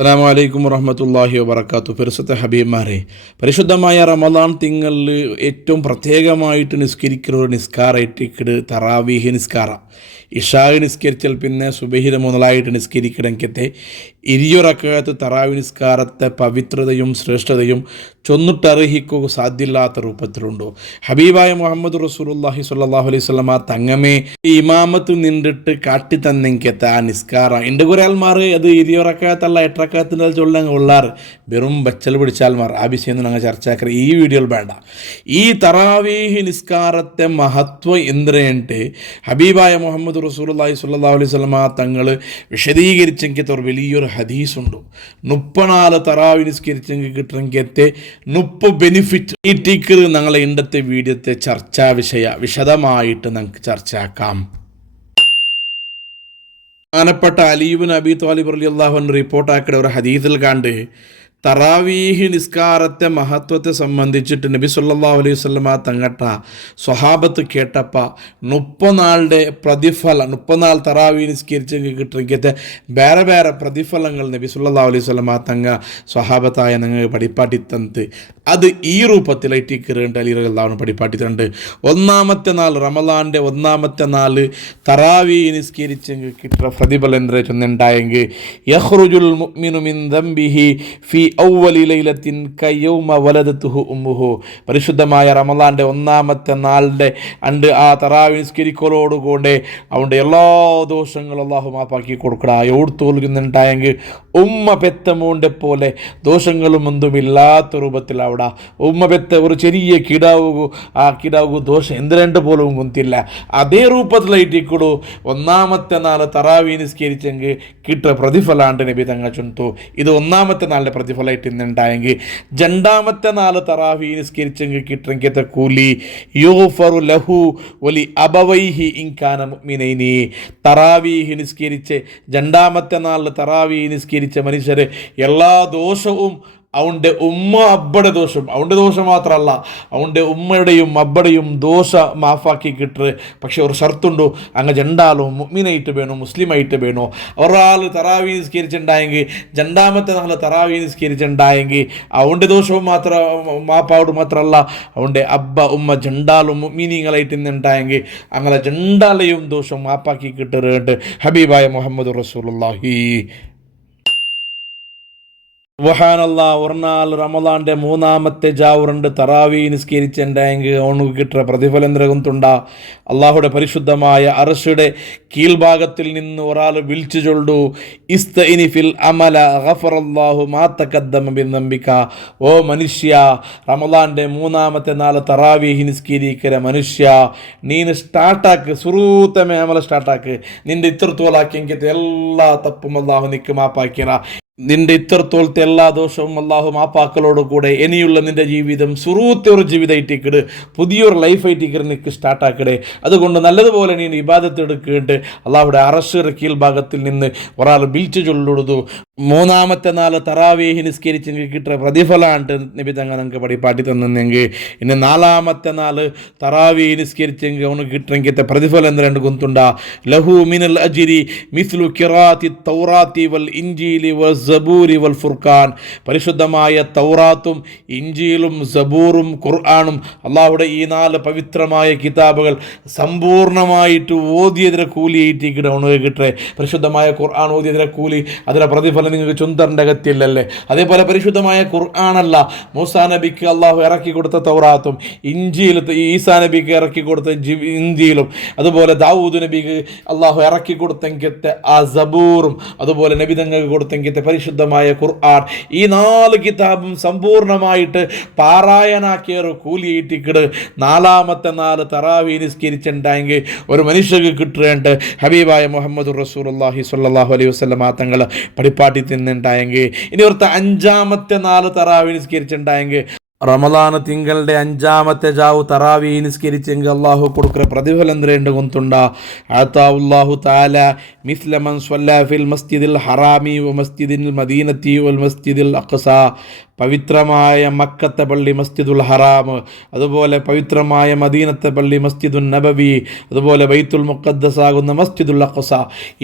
അസ്സലാമു അലൈക്കും വറഹ്മത്തുള്ളാഹി വബറകാതുഹു. പരിശുദ്ധ ഹബീബന്മാരെ, പരിശുദ്ധമായ റമദാൻ തിങ്കളിൽ ഏറ്റവും പ്രത്യേകമായിട്ട് നിസ്കരിക്കുന്ന ഒരു നിസ്കാരമായിട്ട് തറാവീഹ് നിസ്കാര. ഇഷാ നിസ്കരിച്ചാൽ പിന്നെ സുബഹിയുടെ മുതലായിട്ട് നിസ്കരിക്കണമെങ്കിൽ ഇരുറക്കത്ത് തറാവി നിസ്കാരത്തെ പവിത്രതയും ശ്രേഷ്ഠതയും ചൊന്നിട്ടർഹിക്കുക സാധ്യമില്ലാത്ത രൂപത്തിലുണ്ടോ. ഹബീബായ മുഹമ്മദ് റസൂലുള്ളാഹി സ്വല്ലല്ലാഹു അലൈഹി വസല്ലമ തങ്ങമേ ഇമാമത്ത് നിന്നിട്ട് കാട്ടി തന്നെങ്കിൽ ആ നിസ്കാര എൻ്റെ കുറേ ആൾമാർ അത് ഇരുറക്കത്തല്ല എട്ടറക്കത്തിൻ്റെ ചൊല്ലാൻ കൊള്ളാറ് വെറും ബച്ചൽ പിടിച്ചാൽമാർ ആ വിഷയം ഞങ്ങൾ ചർച്ചയാക്കുക ഈ വീഡിയോയിൽ വേണ്ട. ഈ തറാവീഹ് നിസ്കാരത്തെ മഹത്വം എന്തിനുണ്ട് ഹബീബായ മുഹമ്മദ് റസൂലുള്ളാഹി സ്വല്ലല്ലാഹു അലൈഹി വസല്ലമ തങ്ങൾ വിശദീകരിച്ചെങ്കിൽ ഒരു വലിയൊരു ഹദീസുണ്ട്. 34 തറാവി നിസ്കരിച്ചെങ്കിൽ കിട്ടണമെങ്കിൽ 30 ബെനിഫിറ്റ് ഈ ടീക്കർ ഞങ്ങളെ ഇന്നത്തെ വീഡിയോത്തെ ചർച്ചാ വിശദമായിട്ട് നമുക്ക് ചർച്ചയാക്കാം. പ്രധാനപ്പെട്ട അലി ഇബ്നു അബീ ത്വാലിബ് റളിയല്ലാഹു അൻഹു റിപ്പോർട്ടാക്കിയ ഒരു ഹദീസിൽ കണ്ട് തറാവീഹ് നിസ്കാരത്തെ മഹത്വത്തെ സംബന്ധിച്ചിട്ട് നബി സല്ലല്ലാഹു അലൈഹി വസല്ലമ തങ്ങട്ട സ്വഹാബത്ത് കേട്ടപ്പോൾ 30 നാളുടെ പ്രതിഫലം 30 തറാവീഹ് നിസ്കരിച്ചെങ്കിൽ കിട്ടുമെങ്കിൽ വേറെ വേറെ പ്രതിഫലങ്ങൾ നബി സല്ലല്ലാഹു അലൈഹി വസല്ലമ തങ്ങ സ്വഹാബത്തായ നിങ്ങൾ പഠിപ്പാട്ടി തന്നിട്ട് അത് ഈ രൂപത്തിലായിട്ട് കയറേണ്ട അലി റളിയല്ലാഹു പഠിപ്പാട്ടി തന്നിട്ട് ഒന്നാമത്തെ നാൾ റമളാൻ്റെ ഒന്നാമത്തെ നാൾ തറാവീഹ് നിസ്കരിച്ചെങ്കിൽ കിട്ടുന്ന പ്രതിഫലം എന്താ ചെന്നുണ്ടായെങ്കിൽ യഖ്റുജുൽ മുഅ്മിനു മിൻ ദംബിഹി ഫി ഔവലി ലൈലത്തിൻ കയൗമ വലദതുഹു ഉമ്മുഹു. പരിശുദ്ധമായ റമളാൻ്റെ ഒന്നാമത്തെ നാളിൻ്റെ ആ തറാവി നിസ്കരിക്കലോടുകൂടെ അവൻ്റെ എല്ലാ ദോഷങ്ങളും അള്ളാഹു മാപ്പാക്കി കൊടുക്കട. എവിടുത്തോലുണ്ടായെങ്കിൽ ഉമ്മ പെത്ത മൂണ്ടെ പോലെ ദോഷങ്ങളും ഒന്നുമില്ലാത്ത രൂപത്തിൽ അവിടെ ഉമ്മ പെത്ത ഒരു ചെറിയ കിടാവു ആ കിടാവു ദോഷം എന്തിരണ്ട് പോലും കുന്തില്ല അതേ രൂപത്തിലായിട്ടിക്കടു ഒന്നാമത്തെ നാൾ തറാവി നിസ്കരിച്ചെങ്കിൽ കിട്ടുക പ്രതിഫലാണ്ട് നബി തങ്ങൾ ചൊന്നു. ഇത് ഒന്നാമത്തെ നാളിൻ്റെ പ്രതിഫലമായിട്ട് ഇന്നുണ്ടായെങ്കിൽ രണ്ടാമത്തെ നാൾ തറാവി നിസ്കരിച്ചെങ്കിൽ കിട്ടുമെങ്കിൽ കൂലി യുഗ്ഫറു ലഹു വലി അബവൈഹി ഇൻ കാന മുഅ്മിനൈനി. തറാവീഹ് നിസ്കരിച്ച് രണ്ടാമത്തെ നാളിൽ തറാവീഹ് നിസ്കരിച്ച മനുഷ്യർ എല്ലാ ദോഷവും അവൻ്റെ ഉമ്മ അബ്ബയുടെ ദോഷം അവൻ്റെ ദോഷം മാത്രമല്ല അവൻ്റെ ഉമ്മയുടെയും അബ്ബയുടെയും ദോഷ മാഫാക്കി കിട്ടുക. പക്ഷെ ഒരു ഷർത്തുണ്ടോ അങ്ങ് രണ്ടാളും മുഅ്മിനായിട്ട് വേണോ മുസ്ലിമായിട്ട് വേണോ. ഒരാൾ തറാവി നിസ്കരിച്ചിട്ടുണ്ടായെങ്കിൽ രണ്ടാമത്തെ നാൾ തറാവി നിസ്കരിച്ചിട്ടുണ്ടായെങ്കിൽ അവൻ്റെ ദോഷവും മാപ്പാവോട് മാത്രമല്ല അവൻ്റെ അബ്ബ ഉമ്മ രണ്ടാളും മുഅ്മിനീങ്ങളായിട്ട് ഇന്നുണ്ടായെങ്കിൽ അങ്ങനെ രണ്ടാളെയും ദോഷം മാപ്പാക്കി കിട്ടുന്നുണ്ട് ഹബീബായ മുഹമ്മദ് റസൂലുള്ളാഹി. സുബ്ഹാനല്ലാഹ്. ഒരു നാൾ റമളാൻ്റെ മൂന്നാമത്തെ ജാവുറുണ്ട് തറാവി നിസ്കരിച്ചുണ്ടായെങ്കിൽ അവനക്ക് കിട്ടുന്ന പ്രതിഫലം എന്തുണ്ടാ. അള്ളാഹുടെ പരിശുദ്ധമായ അർശയുടെ കീഴ്ഭാഗത്തിൽ നിന്ന് ഒരാൾ വിളിച്ചു ചൊല്ലു ഇസ്തഇനി ഫിൽ അമല ഗഫറല്ലാഹു മാ തഖദ്ദമ മിൻ ദംബിക. ഓ മനുഷ്യ, റമളാൻ്റെ മൂന്നാമത്തെ നാൾ തറാവീഹ് നിസ്കരിക്കുന്ന മനുഷ്യ, നീന് സ്റ്റാർട്ടാക്ക് സുറൂത്തമേ അമല സ്റ്റാർട്ടാക്ക്. നിന്റെ ഇത്രത്തോലാക്കിയെങ്കിൽ എല്ലാ തപ്പും അള്ളാഹു നിക്ക് മാപ്പാക്കിറ. നിന്റെ ഇത്രത്തോളത്തെ എല്ലാ ദോഷവും അള്ളാഹു മാപ്പാക്കളോട് കൂടെ ഇനിയുള്ള നിന്റെ ജീവിതം സുറൂത്തെ ഒരു ജീവിതമായിട്ടിക്കട് പുതിയൊരു ലൈഫായിട്ടിക്കട് നിനക്ക് സ്റ്റാർട്ടാക്കടേ. അതുകൊണ്ട് നല്ലതുപോലെ നീ ഇബാദത്ത് എടുക്കേണ്ട അള്ളാഹുടെ അറശ് കീഴ്ഭാഗത്തിൽ നിന്ന് ഒരാൾ വിളിച്ചു ചൊല്ലുടു. മൂന്നാമത്തെ നാൾ തറാവീഹ് നിസ്കരിച്ചെങ്കിൽ കിട്ടുന്ന പ്രതിഫലമായിട്ട് നബി തങ്ങൾ നിങ്ങൾക്ക് പഠിപ്പാട്ടി തന്നെങ്കിൽ ഇന്ന് നാലാമത്തെ നാൾ തറാവീഹ് നിസ്കരിച്ചെങ്കിൽ അവന് കിട്ടണമെങ്കിൽ പ്രതിഫലം എന്ത് ഗുന്തുണ്ടാ. ലഹു മിനൽ അജ്രി മിസ്ലു ഖിറാത്തി തൗറാത്തി വൽ ഇൻജീലി വൽ സബൂരി വൽ ഫുർഖാൻ. പരിശുദ്ധമായ തൗറാത്തും ഇഞ്ചീലും സബൂറും ഖുർആനും അള്ളാഹുടെ ഈ 4 പവിത്രമായ കിതാബുകൾ സമ്പൂർണ്ണമായിട്ട് ഓതിയതിനെ കൂലിയായിട്ട് കിട്ടേ. പരിശുദ്ധമായ ഖുർആൻ ഓതിയതിനെ കൂലി അതിൻ്റെ പ്രതിഫലം നിങ്ങൾക്ക് ചുന്തറിൻ്റെ അകത്തില്ലല്ലേ. അതേപോലെ പരിശുദ്ധമായ ഖുർആനല്ല മൂസാ നബിക്ക് അള്ളാഹു ഇറക്കി കൊടുത്ത തൗറാത്തും ഇഞ്ചിയിൽ ഈസാ നബിക്ക് ഇറക്കി കൊടുത്ത ഇഞ്ചിയിലും അതുപോലെ ദാവൂദ് നബിക്ക് അള്ളാഹു ഇറക്കി കൊടുത്തെങ്കിൽ ആ സബൂറും അതുപോലെ നബി തങ്ങൾക്ക് കൊടുത്തെങ്കിൽ പരിശുദ്ധമായ ഖുർആൻ ഈ 4 കിതാബും സമ്പൂർണ്ണമായിട്ട് പാരായണാക്കിയ ഒരു കൂലിയിട്ടിക്കിട് നാലാമത്തെ നാൾ തറാവി നിസ്കരിച്ചിട്ടുണ്ടെങ്കിൽ ഒരു മനുഷ്യർക്ക് കിട്ടേണ്ട ഹബീബായ മുഹമ്മദ് റസൂലുള്ളാഹി സ്വല്ലല്ലാഹു അലൈഹി വസല്ലമ തങ്ങൾ പഠിപ്പാട്ടി തിന്നുണ്ടായെങ്കിൽ ഇനി ഓർത്ത 5-ാമത്തെ നാൾ തറാവി നിസ്കരിച്ചിട്ടുണ്ടായെങ്കിൽ റമദാൻ തിങ്കളുടെ 5-ാമത്തെ ജാവു തറാവി നിസ്കരിച്ചെങ്കിൽ അള്ളാഹു കൊടുക്കുന്ന പ്രതിഫലം എന്തുണ്ട് കൊണ്ടുണ്ട അതാഉല്ലാഹു തആല മിസ്ല മൻ സ്വല്ല ഫിൽ മസ്ജിദിൽ ഹറാമി വ മസ്ജിദിൽ മദീനത്തി വൽ മസ്ജിദിൽ അഖ്സ. പവിത്രമായ മക്കത്തെ പള്ളി മസ്ജിദുൽ ഹറാം, അതുപോലെ പവിത്രമായ മദീനത്തെ പള്ളി മസ്ജിദുൽ നബവി, അതുപോലെ ബൈത്തുൽ മുഖദ്ദസ് ആകുന്ന മസ്ജിദുൽ അഖ്സ,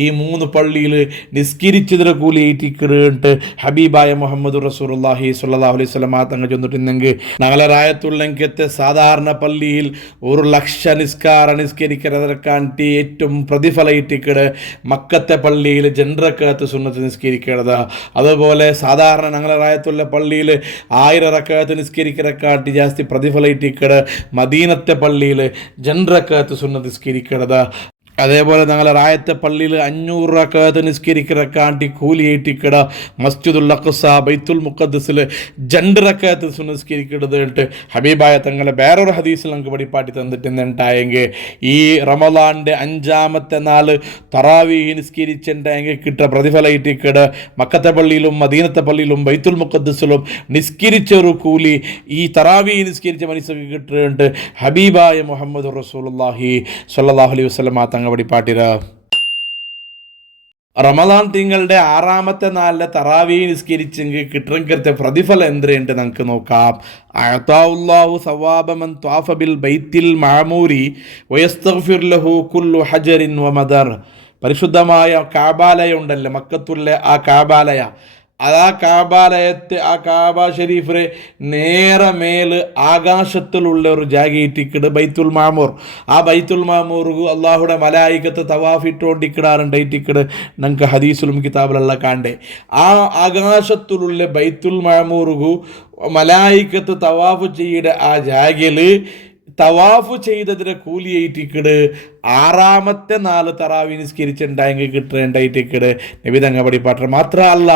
ഈ 3 പള്ളിയിൽ നിസ്കരിച്ചതിന് കൂലി ഏറ്റിക്കിട്ട് ഹബീബായ മുഹമ്മദ് റസൂലുള്ളാഹി സ്വല്ലല്ലാഹു അലൈഹി വസല്ലം തങ്ങൾ ചൊന്നിട്ടുണ്ടെങ്കിൽ ഞങ്ങളെ റായത്തുള്ളെങ്കത്തെ സാധാരണ പള്ളിയിൽ 1,00,000 നിസ്കരിക്കുന്നതിനെക്കാട്ടി ഏറ്റവും പ്രതിഫലം ഇട്ടിക്കിട് മക്കത്തെ പള്ളിയിൽ ജൻറക്കകത്ത് സുന്നത്ത് നിസ്കരിക്കുന്നത്. അതുപോലെ സാധാരണ ഞങ്ങളെ റായത്തുള്ള പള്ളിയിൽ 1000 റക്അത്ത് നിസ്കരിക്കറക്കാട്ടി ജാസ്തി പ്രതിഫലയിട്ടിക്കട് മദീനത്തെ പള്ളിയിൽ ജൻറക്കകത്ത് സുന്നത്ത് നിസ്കരിക്കണത്. അതേപോലെ ഞങ്ങളെ റായത്തെ പള്ളിയിൽ 500 റക്അത്ത് നിസ്കരിക്കറക്കാട്ടി കൂലിയേറ്റിക്കട മസ്ജിദുൽ അഖ്സ ബൈത്തുൽ മുഖദ്ദസിൽ 2 റക്അത്ത് നിസ്കരിക്കരുത് ഹബീബായ തങ്ങളെ വേറൊരു ഹദീസിൽ നമുക്ക് പഠിപ്പാട്ടി തന്നിട്ടുണ്ടായെങ്കിൽ ഈ റമദാൻ്റെ 5-ാമത്തെ നാൾ തറാവീഹ് നിസ്കരിച്ചിട്ടുണ്ടെങ്കിൽ കിട്ടുക പ്രതിഫലയിട്ടിക്കട് മക്കത്തെ പള്ളിയിലും മദീനത്തെ പള്ളിയിലും ബൈത്തുൽ മുഖദ്ദസിലും നിസ്കരിച്ചൊരു കൂലി ഈ തറാവീഹ് നിസ്കരിച്ച മനുഷ്യർക്ക് കിട്ടുന്നുണ്ട് ഹബീബായ മുഹമ്മദ് റസൂലുള്ളാഹി സ്വല്ലല്ലാഹു അലൈഹി വസല്ലം തങ്ങൾ പഠിപ്പാട്ടിര. റമദാൻ തിങ്കളുടെ 6-ാമത്തെ നാളിലെ തറാവീഹ് നിസ്കരിച്ചെങ്കിൽ കിട്ടുന്ന പ്രതിഫലം എന്തുണ്ട് നമുക്ക് നോക്കാം. അഅതാഉല്ലാഹു സവാബ മൻ ത്വാഫ ബിൽ ബൈത്തിൽ മഅമൂരി വയസ്തഗ്ഫിർ ലഹു കുല്ലു ഹജറിൻ വമദർ. പരിശുദ്ധമായ കാബാലയ ഉണ്ടല്ലോ മക്കത്തുള്ള ആ കാബാലയ, ആ കാബാലയത്തെ ആ കാബ ഷരീഫിന് നേരെ മേല് ആകാശത്തിലുള്ള ഒരു ജാഗയിട്ടിക്കിട് ബൈത്തുൽ മാമൂർ. ആ ബൈത്തുൽ മാമൂർ അള്ളാഹുടെ മലായികത്ത് തവാഫിട്ടോണ്ടിക്കിടാറുണ്ട് ഇട്ടിക്കിട് ഞങ്ങൾക്ക് ഹദീസിലും കിതാബിലുള്ള കാണ്ടേ. ആ ആകാശത്തിലുള്ള ബൈത്തുൽ മാമൂർഗു മലായികത്ത് തവാഫ് ചെയ്യുടെ ആ ജാഗയിൽ തവാഫ് ചെയ്തതിനെ കൂലിയേറ്റിക്കിട് 6-ാമത്തെ നാൾ തറാവി നിസ്കരിച്ചിട്ടുണ്ടായെങ്കിൽ കിട്ടേണ്ടായിട്ടിക്കിട് നബി തങ്ങൾ പഠിപ്പാട്ടർ. മാത്രമല്ല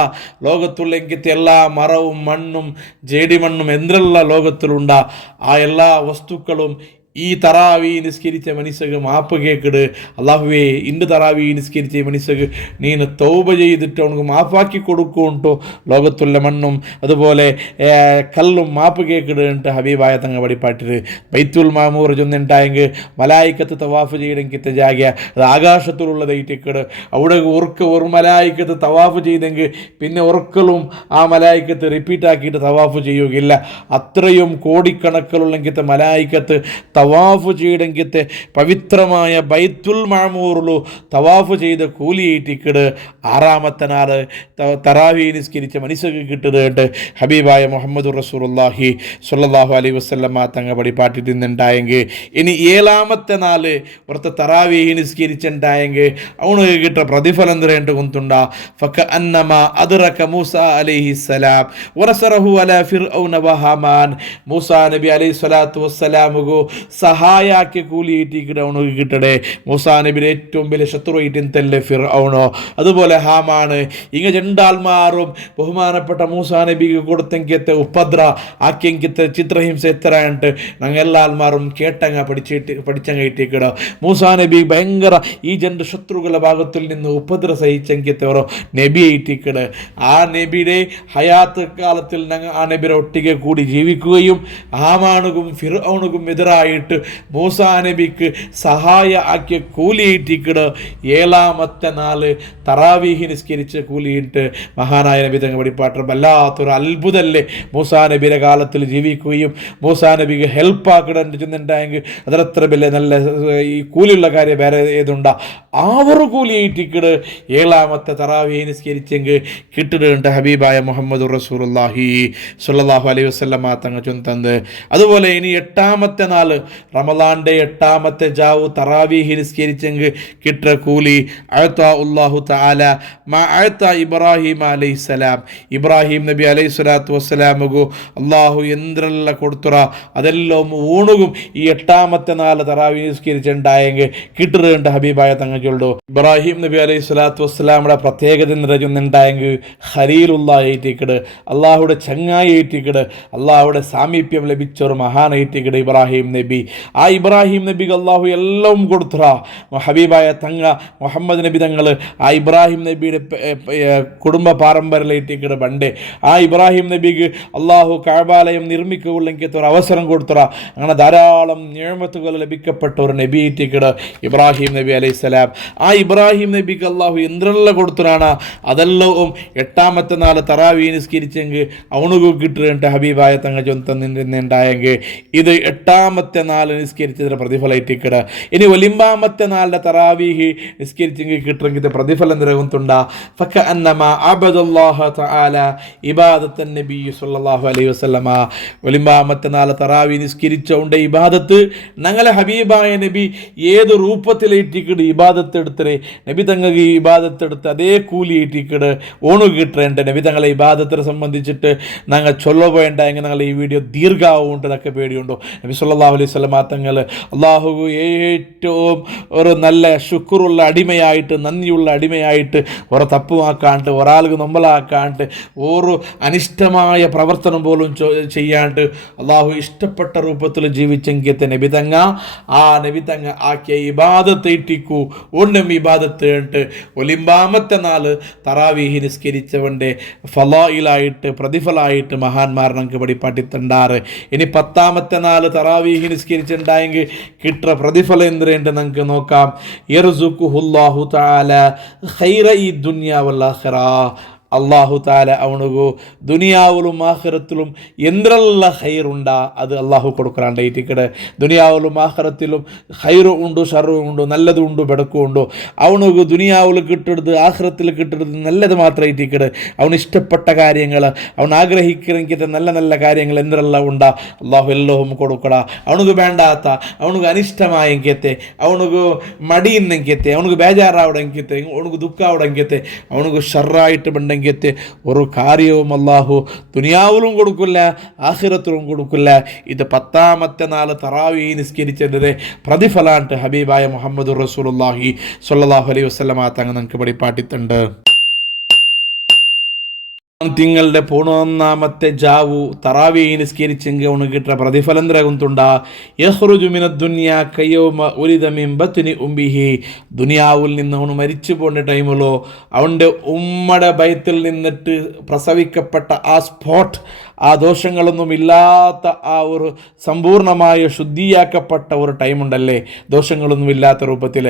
ലോകത്തുള്ള എങ്കിത്തെ എല്ലാ മറവും മണ്ണും ജേടിമണ്ണും എന്തെല്ലാം ലോകത്തിലുണ്ടാ ആ എല്ലാ വസ്തുക്കളും ഈ തറാവി നിസ്കരിച്ച മനുഷ്യക്ക് മാപ്പ് കേക്കിട്. അള്ളാഹുവേ ഇന്ന് തറാവി നിസ്കരിച്ച മനുഷ്യക്ക് നീ തൗബ ചെയ്തിട്ട് അവനക്ക് മാപ്പാക്കി കൊടുക്കുണ്ടോ. ലോകത്തുള്ള മണ്ണും അതുപോലെ കല്ലും മാപ്പ് കേക്കിടുണ്ട് ഹബീബായ തങ്ങൾ പഠിപ്പാട്ടിട്ട്. ബൈത്തുൽ മാമൂർ ചൊന്നുണ്ടായെങ്കിൽ മലായിക്കത്ത് തവാഫ് ചെയ്യണമെങ്കിൽ ജാഗ്യ അത് ആകാശത്തിലുള്ളതായിട്ടിക്കട്. അവിടെ ഒരു മലായിക്കത്ത് തവാഫ് ചെയ്തെങ്കിൽ പിന്നെ ഉറക്കലും ആ മലായിക്കത്ത് റിപ്പീറ്റാക്കിയിട്ട് തവാഫ് ചെയ്യുകയില്ല. അത്രയും കോടിക്കണക്കിലുള്ളെങ്കിത്തെ മലായിക്കത്ത് തവാഫ് ചെയ്യണമെങ്കിൽ പവിത്രമായ ബൈത്തുൽ മഅമൂറിലു തവാഫ് ചെയ്ത കൂലിയേറ്റിക്കിട് 6-ാമത്തെ നാൾ തറാവീഹ് നിസ്കരിച്ച മനുഷ്യർക്ക് കിട്ടുന്നുണ്ട് ഹബീബായ മുഹമ്മദ് റസൂലുള്ളാഹി സ്വല്ലല്ലാഹു അലൈഹി വസല്ലം തങ്ങൾ പഠിപ്പാട്ടിട്ടുണ്ടായെങ്കിൽ. ഇനി 7-ാമത്തെ നാൾ പുറത്ത് തറാവീഹ് നിസ്കരിച്ചിട്ടുണ്ടായെങ്കിൽ അവന് കിട്ടുന്ന പ്രതിഫലം എന്തുണ്ട് കൊണ്ടുണ്ടാ. ഫകഅന്നമാ അദ്റക മൂസ അലൈഹിസ്സലാം വനസറഹു അലാ ഫിർഔന വഹാമാൻ. മൂസാ നബി അലൈഹി സ്വലാത്തു വസ്സലാമുകു സഹായാക്കിയ കൂലിയേറ്റിക്കിടെ അവനക്ക് കിട്ടണേ. മൂസാ നബിയുടെ ഏറ്റവും വലിയ ശത്രുവായിട്ടെന്തല്ലേ ഫിർഔനോ അതുപോലെ ഹാമാണ്. ഇങ്ങ രണ്ടാൾമാറും ബഹുമാനപ്പെട്ട മൂസാ നബിക്ക് കൊടുത്തെങ്കിത്തെ ഉപദ്ര ആക്കിയെങ്കിത്തെ ചിത്രഹിംസ എത്രയായിട്ട് ഞങ്ങൾ എല്ലാ ആൾമാറും കേട്ടങ്ങ പഠിച്ചങ്ങയിട്ടിക്കിട. മൂസാ നബി ഭയങ്കര ഈ 2 ശത്രുക്കളുടെ ഭാഗത്തിൽ നിന്ന് ഉപദ്ര സഹിച്ചെങ്കിത്തെ ഓരോ നബി ആയിട്ടിക്കിട്. ആ നബിയുടെ ഹയാത്ത് കാലത്തിൽ ഞങ്ങൾ ആ നബിയുടെ ഒട്ടിಗೆ കൂടി ജീവിക്കുകയും ഹാമാനുകും ഫിർഔനുകും എതിരായിട്ട് മൂസാ നബിക്ക് സഹായ ആക്കിയ കൂലിയിട്ടിക്കിട് 7-ാമത്തെ നാൾ തറാവീഹ് നിസ്കരിച്ച് കൂലിയിട്ട് മഹാനായ നബി തങ്ങൾ പഠിപ്പാട്ടർ. വല്ലാത്തൊരു അത്ഭുതമല്ലേ മൂസാ നബിയുടെ കാലത്തിൽ ജീവിക്കുകയും മൂസാ നബിക്ക് ഹെൽപ്പാക്കിടുന്നുണ്ടായെങ്കിൽ അതത്ര വലിയ നല്ല ഈ കൂലിയുള്ള കാര്യം വേറെ ഏതുണ്ടാ. ആ ഒരു കൂലിയിട്ടിക്കിട് 7-ാമത്തെ തറാവീഹ് നിസ്കരിച്ചെങ്കിൽ കിട്ടുന്നുണ്ട് ഹബീബായ മുഹമ്മദ് റസൂലുള്ളാഹി സ്വല്ലല്ലാഹു അലൈഹി വസല്ലം തങ്ങൾ ചൊന്നത്. അതുപോലെ ഇനി 8-ാമത്തെ നാൾ റമദാന്റെ 8-ാമത്തെ ജാവു തറാവീഹ് നിസ്കരിച്ചെങ്കിൽ കിട്ടുന്ന കൂലി അഅതാഉല്ലാഹു തആല മാ അഅത ഇബ്രാഹിം അലൈഹിസ്സലാം. ഇബ്രാഹിം നബി അലൈഹി സ്വലാത്തു വസ്സലാമുകു അള്ളാഹു എന്തെല്ലാം കൊടുത്തുറ അതെല്ലാം ഊണുകും ഈ 8-ാമത്തെ നാൾ തറാവീഹ് നിസ്കരിച്ചിട്ടുണ്ടായെങ്കിൽ കിട്ടുന്നുണ്ട് ഹബീബായ തങ്ങൾ ചൊല്ലു. ഇബ്രാഹിം നബി അലൈഹി സ്വലാത്തു വസ്സലാമുടെ പ്രത്യേകത നിറഞ്ഞുണ്ടായെങ്കിൽ ഖലീലുള്ളാഹിറ്റിക്കിട് അള്ളാഹുടെ ചങ്ങായി ഏറ്റിക്കിട് അള്ളാഹുടെ സാമീപ്യം ലഭിച്ച ഒരു മഹാനായിട്ടിക്കിട് ഇബ്രാഹിം നബി. ആ ഇബ്രാഹിം നബിക്ക് അള്ളാഹു എല്ലാം കൊടുത്തുറ ഹബീബായ തങ്ങ മുഹമ്മദ് നബി തങ്ങൾ ആ ഇബ്രാഹിം നബിയുടെ കുടുംബ പാരമ്പര്യമായിട്ടിക്കടെ പണ്ട് ആ ഇബ്രാഹിം നബിക്ക് അള്ളാഹു കഅബാലയം നിർമ്മിക്കുള്ളെങ്കിൽ ഒരു അവസരം കൊടുത്തുറ അങ്ങനെ ധാരാളം നിഅമത്തുകൾ ലഭിക്കപ്പെട്ട ഒരു നബി ഇട്ടിക്കടെ ഇബ്രാഹിം നബി അലൈഹിസ്സലാം ആ ഇബ്രാഹിം നബിക്ക് അള്ളാഹു എന്തെല്ലാം കൊടുത്തുറാണ് അതെല്ലാം 8ാമത്തെ നാൾ തറാവീ നിസ്കരിച്ചെങ്കിൽ അവനുക്ക് കിട്ടുന്നുണ്ട് ഹബീബായ തങ്ങ ചൊന്തണ്ടായെങ്കിൽ ഇത് 8ാമത്തെ നാൾ നിസ്കരിച്ചതിൻ്റെ പ്രതിഫലമായിട്ടിക്കട ഇനി 9ാമത്തെ നാളിൻ്റെ തറാവീഹ് നിസ്കരിച്ചെങ്കിൽ കിട്ടുമെങ്കിൽ പ്രതിഫലം നിറകുന്നുണ്ട ഫക്ക അന്നമ അബദുല്ലാഹ തആല ഇബാദത്തൻ നബി സല്ലല്ലാഹു അലൈഹി വസല്ലമ 9ാമത്തെ നാൾ തറാവീ നിസ്കരിച്ചോണ്ട് ഇബാദത്ത് ഞങ്ങളെ ഹബീബായ നബി ഏത് രൂപത്തിലേറ്റിക്കട് ഇബാദത്ത് എടുത്തേ നബി തങ്ങൾക്ക് ഈ ഇബാദത്ത് എടുത്ത് അതേ കൂലി ഏറ്റിക്കട് ഓണു കിട്ടേണ്ട നബി തങ്ങളെ ഇബാദത്തിനെ സംബന്ധിച്ചിട്ട് ഞങ്ങൾ ചൊല്ലുപോയേണ്ട എങ്കിൽ ഞങ്ങൾ ഈ വീഡിയോ ദീർഘാവുണ്ട് എന്നൊക്കെ പേടിയുണ്ടോ നബി സല്ലല്ലാഹു അലൈഹി വസല്ലമ തങ്ങൾ അള്ളാഹു ഏറ്റവും ഒരു നല്ല ശുക്റുള്ള അടിമയായിട്ട് നന്ദിയുള്ള അടിമയായിട്ട് ഒരു തപ്പുമാക്കാണ്ട് ഒരാൾക്ക് നമ്മളാക്കാണ്ട് ഓരോ അനിഷ്ടമായ പ്രവർത്തനം പോലും ചെയ്യാണ്ട് അള്ളാഹു ഇഷ്ടപ്പെട്ട രൂപത്തിൽ ജീവിച്ചെങ്കിത്തെ നബിതങ്ങ ആ നബിതങ്ങ ആക്കിയ ഇബാദത്ത് ഇട്ടിക്കൂ ഒന്നും ഇബാദത്ത് ഇട്ട് 9ാമത്തെ നാൾ തറാവീഹ് നിസ്കരിച്ചവൻ്റെ ഫളായിലായിട്ട് പ്രതിഫലമായിട്ട് മഹാന്മാർ നമുക്ക് പഠിപ്പാട്ടിത്തുണ്ടാറ് ഇനി 10ാമത്തെ നാൾ തറാവീഹ് നിസ്കരിച്ചിട്ടുണ്ടായെങ്കിൽ കിട്ടുന്ന പ്രതിഫലം എന്തുണ്ട് നമുക്ക് നോക്കാം യർസുഖുഹുല്ലാഹു തആല ഖൈറ ഈ ദുനിയ വൽ ആഖിറ അള്ളാഹു താല അവനുകു ദുനിയാവിലും ആഖിറത്തിലും എന്തെല്ല ഹൈറുണ്ടാ അത് അള്ളാഹു കൊടുക്കാണ്ടായിട്ടിക്കടെ ദുനിയാവിലും ആഖിറത്തിലും ഹൈറും ഉണ്ട് ഷറും ഉണ്ട് നല്ലതും ഉണ്ട് ബെടക്കും ഉണ്ടോ അവനുകു ദുനിയാവിൽ കിട്ടെടുത്ത് ആഖിറത്തിൽ കിട്ടെടുത്ത് നല്ലത് മാത്രമായിട്ടിക്കടെ അവന് ഇഷ്ടപ്പെട്ട കാര്യങ്ങൾ അവൻ ആഗ്രഹിക്കണമെങ്കിൽ നല്ല നല്ല കാര്യങ്ങൾ എന്തെല്ലാം ഉണ്ടാ അള്ളാഹു എല്ലാം കൊടുക്കടാ അവനുക്ക് വേണ്ടാത്ത അവനുക്ക് അനിഷ്ടമായെങ്കിത്തെ അവനുക്ക് മടിയുന്നെങ്കിത്തെ അവനുക്ക് ബേജാറാവിടെങ്കിത്തെ അവനുക്ക് ദുഃഖാവിടെങ്കിത്തെ അവനുക്ക് ഷറായിട്ട് ബണ്ടെങ്കിൽ ഒരു കാര്യവും അല്ലാഹു ദുനിയാവിലും കൊടുക്കില്ല ആഖിറത്തിലും കൊടുക്കില്ല ഇത് 10ാമത്തെ നാൾ തറാവീ നിസ്കരിച്ചതിൻ്റെ പ്രതിഫലാണ്ട് ഹബീബായ മുഹമ്മദ് റസൂലുള്ളാഹി സ്വല്ലല്ലാഹു അലൈഹി വസല്ലമ തങ്ങൾ നമുക്ക് പഠിപ്പാട്ടിട്ടുണ്ട് തിങ്കളുടെ 11ാമത്തെ ജാവു തറാവീ നിസ്കരിച്ചെങ്കിൽ അവന് കിട്ടുന്ന പ്രതിഫലം തിരകുന്നുണ്ട യഖ്റുജു മിന ദുനിയ കയൗമ ഉലിദ മിൻ ബത്നി ഉമ്മിഹി ദുനിയാവിൽ നിന്ന് അവന് മരിച്ചു പോകേണ്ട ടൈമിലോ അവൻ്റെ ഉമ്മയുടെ ബൈത്തിൽ നിന്നിട്ട് പ്രസവിക്കപ്പെട്ട ആ സ്പോട്ട് ആ ദോഷങ്ങളൊന്നും ഇല്ലാത്ത ആ ഒരു സമ്പൂർണമായ ശുദ്ധിയാക്കപ്പെട്ട ഒരു ടൈമുണ്ടല്ലേ ദോഷങ്ങളൊന്നും ഇല്ലാത്ത രൂപത്തിൽ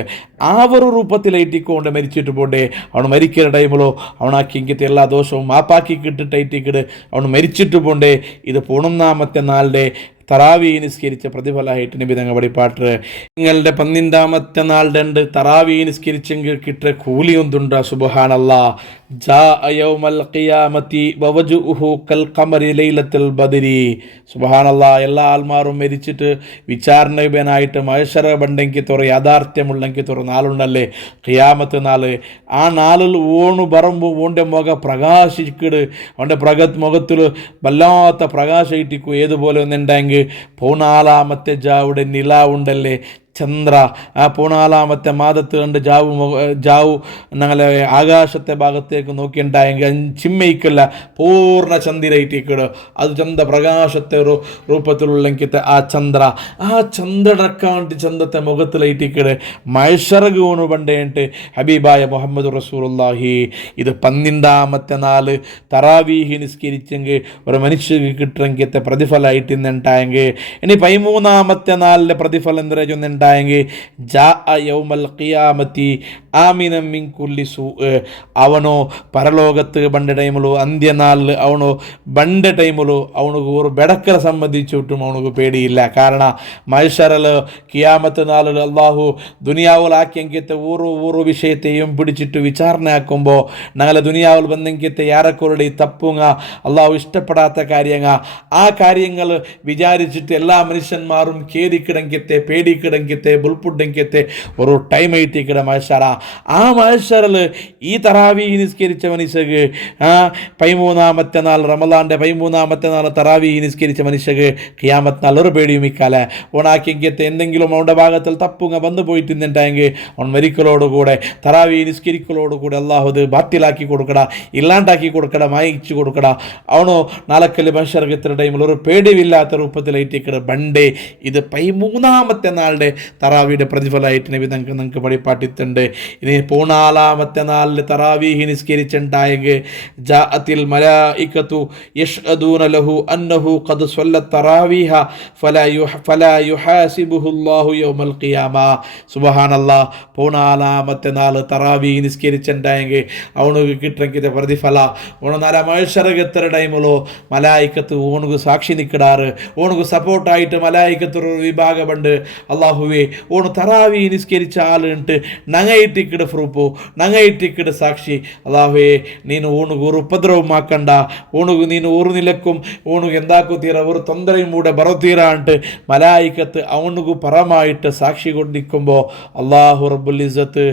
ആ ഒരു രൂപത്തിലേറ്റിക്കൊണ്ട് മരിച്ചിട്ട് പോണ്ടേ അവൻ മരിക്കുന്ന ടൈമിലോ അവനാക്കിങ്കിത്തെ എല്ലാ ദോഷവും മാപ്പാക്കി കിട്ടിട്ടേറ്റിക്കിട് അവൻ മരിച്ചിട്ട് പോണ്ടേ ഇത് 11ാമത്തെ നാളിൻ്റെ തറാവീ നിസ്കരിച്ച പ്രതിഫലമായിട്ട് നബി തങ്ങൾ പഠിപ്പാട്ട് നിങ്ങളുടെ 12ാമത്തെ നാൾ 2 തറാവീ നിസ്കരിച്ചെങ്കിൽ കിട്ടിയ കൂലിയൊന്നുണ്ട് സുബ്ഹാനല്ലാഹ് ജാഅ യൗമൽ ഖിയാമത്തി വവജുഹു കൽ ഖമരി ലൈലത്തുൽ ബദരി സുബ്ഹാനല്ലാഹ് എല്ലാ ആൾമാരും മരിച്ചിട്ട് വിചാരണനായിട്ട് മഹ്ശറ ബണ്ടെങ്കിൽ തൊറ യാഥാർത്ഥ്യമുള്ളെങ്കിൽ തൊറ നാളുണ്ടല്ലേ ഖിയാമത്ത് നാൾ ആ നാളിൽ ഓണു പറമ്പ് ഓൻ്റെ മുഖ പ്രകാശിക്കിട് അവൻ്റെ മുഖത്തിൽ വല്ലാത്ത പ്രകാശിട്ടിക്കു ഏതുപോലെ ഒന്നുണ്ടെങ്കിൽ 14ാമത്തെ ജാവുടെ നിലാവുണ്ടല്ലേ ചന്ദ്ര ആ 14ാമത്തെ മാദത്ത് കണ്ട് ജാവു ഞങ്ങളെ ആകാശത്തെ ഭാഗത്തേക്ക് നോക്കിയിട്ടുണ്ടായെങ്കിൽ ചിമ്മയിക്കല്ല പൂർണ്ണ ചന്ദ്രയിട്ടിക്കട് അത് ചന്ദ്ര പ്രകാശത്തെ ഒരു രൂപത്തിലുള്ളെങ്കിൽ ആ ചന്ദ്രടക്കാണ്ട് ചന്ദ്രത്തെ മുഖത്തിലേറ്റിക്കട് മഹ്ശറകൂണ് പണ്ടേട്ട് ഹബീബായ മുഹമ്മദ് റസൂലുള്ളാഹി ഇത് 12ാമത്തെ നാൾ തറാവീഹ് നിസ്കരിച്ചെങ്കിൽ ഒരു മനുഷ്യർക്ക് കിട്ടുമെങ്കിൽ പ്രതിഫലമായിട്ട് ഇന്നുണ്ടായെങ്കിൽ ഇനി 13ാമത്തെ നാളിലെ പ്രതിഫലം എന്താ ഉണ്ടായെങ്കിൽ ജാഅ യൗമൽ ഖിയാമത്തി ആമിനം മിൻ കുല്ലി സൂ അവനോ പരലോകത്ത് ബണ്ട ടൈമിലോ അന്ത്യനാളിൽ അവനോ ബണ്ട ടൈമിലോ അവനക്ക് ഒരു ബെടക്കറെ സംബന്ധിച്ചിട്ടും അവനക്ക് പേടിയില്ല കാരണം മഹ്ശറൽ ഖിയാമത്ത് നാളിൽ അള്ളാഹു ദുനിയാവിലാക്കിയെങ്കിത്തെ ഓരോ വിഷയത്തെയും പിടിച്ചിട്ട് വിചാരണയാക്കുമ്പോൾ ഞങ്ങളെ ദുനിയാവിൽ ബന്ധെങ്കിത്തെ യാരക്കുരുടെ തപ്പുങ്ങ അള്ളാഹു ഇഷ്ടപ്പെടാത്ത കാര്യങ്ങൾ ആ കാര്യങ്ങൾ വിചാരിച്ചിട്ട് എല്ലാ മനുഷ്യന്മാരും ഖേദിക്കിടങ്കിത്തെ പേടിക്കിടങ്കി ಕಿಟ್ಟಂಕಿತ್ತೆ ಬುಲ್ಪುಡ್ಡಂಕಿತ್ತೆ ഒരു ടൈം ആയിട്ടിക്കട മത്സര ആ മത്സരൽ ഈ തറാവീഹ് നിസ്കരിച്ച മനുഷ്യക്ക് 13-ാമത്തെ നാൾ റമദാൻ്റെ 13-ാമത്തെ നാൾ തറാവീഹ് നിസ്കരിച്ച മനുഷ്യക്ക് ഖിയാമത്ത് നാൾ ഒരു പേടിയും ഇക്കാലെ ഓണാക്കിങ്കത്തെ എന്തെങ്കിലും അവൻ്റെ ഭാഗത്തിൽ തപ്പുങ്ങ വന്നു പോയിട്ടുണ്ടെങ്കിൽ അവൻ മരിക്കലോടുകൂടെ തറാവീഹ് നിസ്കരിക്കലോടുകൂടെ അള്ളാഹു അത് ബാത്തിലാക്കി കൊടുക്കട ഇല്ലാണ്ടാക്കി കൊടുക്കട മായിച്ചു കൊടുക്കട അവനോ നാലക്കല് മനുഷ്യർക്ക് ഇത്ര ടൈമിൽ ഒരു പേടിയില്ലാത്ത രൂപത്തിലായിട്ടിക്കട ബണ്ടേ ഇത് 13-ാമത്തെ നാളുടെ തറാവിയുടെ പ്രതിഫലമായിട്ട് നബി നിങ്ങൾക്ക് പഠിപ്പാട്ടിട്ടുണ്ട്. ഇനി 14-ാമത്തെ നാളിൽ തറാവീഹ് നിസ്കരിച്ചുണ്ടായെങ്കിൽ ജാഅത്തിൽ മലായികത്തു യഷ്അദൂന ലഹു അന്നഹു ഖദ് സ്വല്ല തറാവീഹ ഫലാ യുഹാസിബുഹുല്ലാഹു യൗമൽ ഖിയാമ. സുബ്ഹാനല്ലാഹ്, 14-ാമത്തെ നാൾ തറാവീഹ് നിസ്കരിച്ചുണ്ടായെങ്കിൽ അവനുക്ക് കിട്ടണമെങ്കിൽ പ്രതിഫല ഓണ നാല മത്സരകത്തര ടൈമിലോ മലായിക്കത്ത് ഓണുക്ക് സാക്ഷി നിൽക്കിടാറ് ഓണുക്ക് സപ്പോർട്ടായിട്ട് മലായിക്കത്തൊരു വിഭാഗമുണ്ട്. അള്ളാഹുവേ ഓണ് തറാവീഹ് നിസ്കരിച്ച ആളുണ്ട് നങ്ങയിട്ടിക്കിട് പ്രൂഫു നങ്ങയിട്ടിക്കിട് സാക്ഷി. അള്ളാഹുവേ ನೀನು ಓಣುಗು ഒരു ಉಪದ್ರವಮಾಕಂಡ ಓಣುಗು ನೀನು ಊರು ನಿಲಕ್ಕುം ಓಣುಗು ಎಂದಾಕುತ್ತೀರ ഒരു ತೊಂದರೆയും മൂടെ ബറത്തീരാ ಅಂട്ട് മലായിക്കത്ത് അവനുകു പരമായിട്ട് സാക്ഷി കൊണ്ടിരിക്കുമ്പോൾ അള്ളാഹു റബ്ബുൽ ഇസ്സത്ത്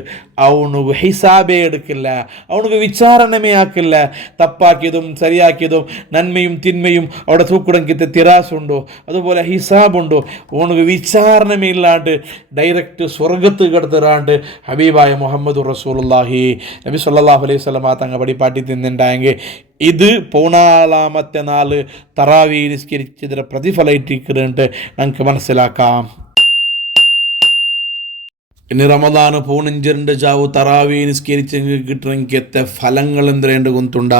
അവനുകു ഹിസാബേ എടുക്കില്ല, അവനുകു വിചാരണമേ ആക്കില്ല. തപ്പാക്കിയതും ശരിയാക്കിയതും നന്മയും തിന്മയും അവിടെ തൂക്കുടങ്കിത്തെ തിരാസുണ്ടോ അതുപോലെ ഹിസാബുണ്ടോ ഓണുകു വിചാരണമേ ഇല്ലാണ്ട് ഡയറക്റ്റ് സ്വർഗത്ത് കിടത്തിറാണ്ട് ഹബീബായ മുഹമ്മദ് റസൂലുള്ളാഹി നബി സല്ലല്ലാഹു അലൈഹി വസല്ലമ തങ്ങ പടിപ്പാട്ടി തിന്നുണ്ടായെങ്കിൽ ഇത് 14-ാമത്തെ നാൾ തറാവീഹ് നിസ്കരിച്ചതിൻ്റെ പ്രതിഫലമായിട്ടിരിക്കുന്നുണ്ട് നമുക്ക് മനസ്സിലാക്കാം. ഇനി റമദാൻ 15 ജാവു തറാവീഹ് നിസ്കരിച്ചെങ്കിൽ കിട്ടണമെങ്കിൽ ഫലങ്ങൾ എന്തിരേണ്ട കുന്തുണ്ട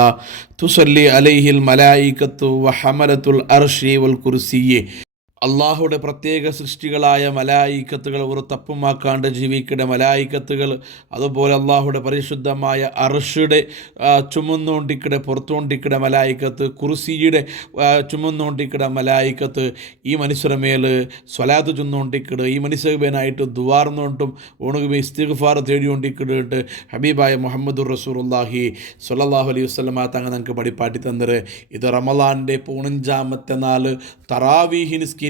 തുസല്ലി അലൈഹിൽ മലായികത്തു വഹമലത്തുൽ അർശി വൽ കുർസിയ്യ്. അള്ളാഹുടെ പ്രത്യേക സൃഷ്ടികളായ മലായിക്കത്തുകൾ ഒരു തപ്പുമാക്കാണ്ട് ജീവിക്കുന്ന മലായിക്കത്തുകൾ, അതുപോലെ അള്ളാഹുടെ പരിശുദ്ധമായ അർഷുടെ ചുമന്നുകൊണ്ടിക്കിട പുറത്തുകൊണ്ടിക്കിട മലായിക്കത്ത്, കുർസിയുടെ ചുമന്നുകൊണ്ടിക്കിട മലായിക്കത്ത് ഈ മനുഷ്യരുടെ മേൽ സ്വലാത്ത് ചൊന്നുകൊണ്ടിക്കിട് ഈ മനുഷ്യനായിട്ട് ദുവാർന്നുകൊണ്ടും ഓണുകുമേ ഇസ്തിഗ്ഫാർ തേടിക്കൊണ്ടിക്കിട്ട് ഹബീബായ മുഹമ്മദുർ റസൂലുള്ളാഹി സ്വല്ലല്ലാഹു അലൈഹി വസല്ലമ തങ്ങ നമുക്ക് പഠിപ്പാട്ടി തന്നത്. ഇത് റമദാൻ്റെ 15-ാമത്തെ നാൾ തറാവീഹ് നിസ്കരിച്ചെങ്കിൽ